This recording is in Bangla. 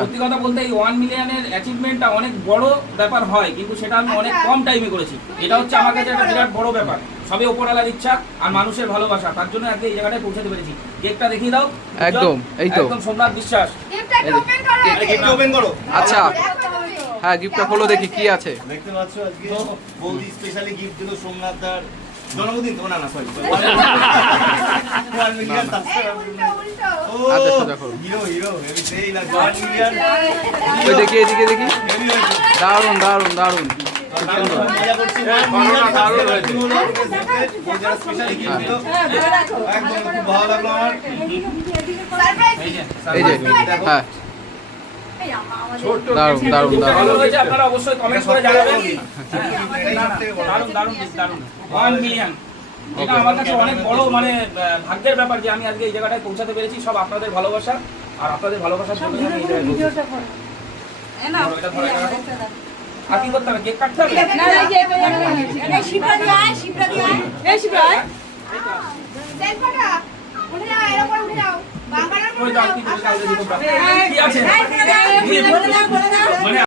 সত্যি কথা বলতে এই 1 মিলিয়নের অ্যাচিভমেন্টটা অনেক বড় ব্যাপার হয়, কিন্তু সেটা আমি অনেক কম টাইমে করেছি। এটা হচ্ছে আমার কাছে একটা বিরাট বড় ব্যাপার। সবে ওপরওয়ালার ইচ্ছা আর মানুষের ভালোবাসা, তার জন্য আজকে এই জায়গাটায় পৌঁছাতে পেরেছি। কেকটা দেখিয়ে দাও। একদম, এই তো একদম সোমনাথ বিশ্বাস। কেকটা ওপেন করো। আচ্ছা, হ্যাঁ গিফটটা খোলো দেখি কি আছে। দেখতে পাচ্ছ আজকে বৌদি স্পেশালি গিফট দিল সোমনাথ দার জন্মদিন তো, না সরি 1 মিলিয়ন সাবস্ক্রাইবার। আচ্ছা সোজা করো। হিরো আমি সেই না 1 মিলিয়ন। ওই দেখি এদিকে দেখি। দারুন দারুন দারুন। মজা করছি। দারুণ হয়েছে। বৌদিরা স্পেশালি গিফট দিল। একদম খুব ভালো লাগলো আমার। এই যে হ্যাঁ দারুন দারুন ভালো দারুন। হয়েছে, আপনারা অবশ্যই কমেন্ট করে জানাবেন। দারুণ দারুণ দারুণ 1 মিলিয়ন। এটা আমার কাছে অনেক বড় মানে ভাগ্যের ব্যাপার যে আমি আজকে এই জায়গাটায় পৌঁছাতে পেরেছি। সব আপনাদের ভালোবাসা, আর আপনাদের ভালোবাসার জন্য আমি এই জায়গায় পৌঁছেছি। আর কি করতে হবে? কেক কাটতে হবে? ওই দাও, কি করে কাটবে তোমরা? কি আছে? মানে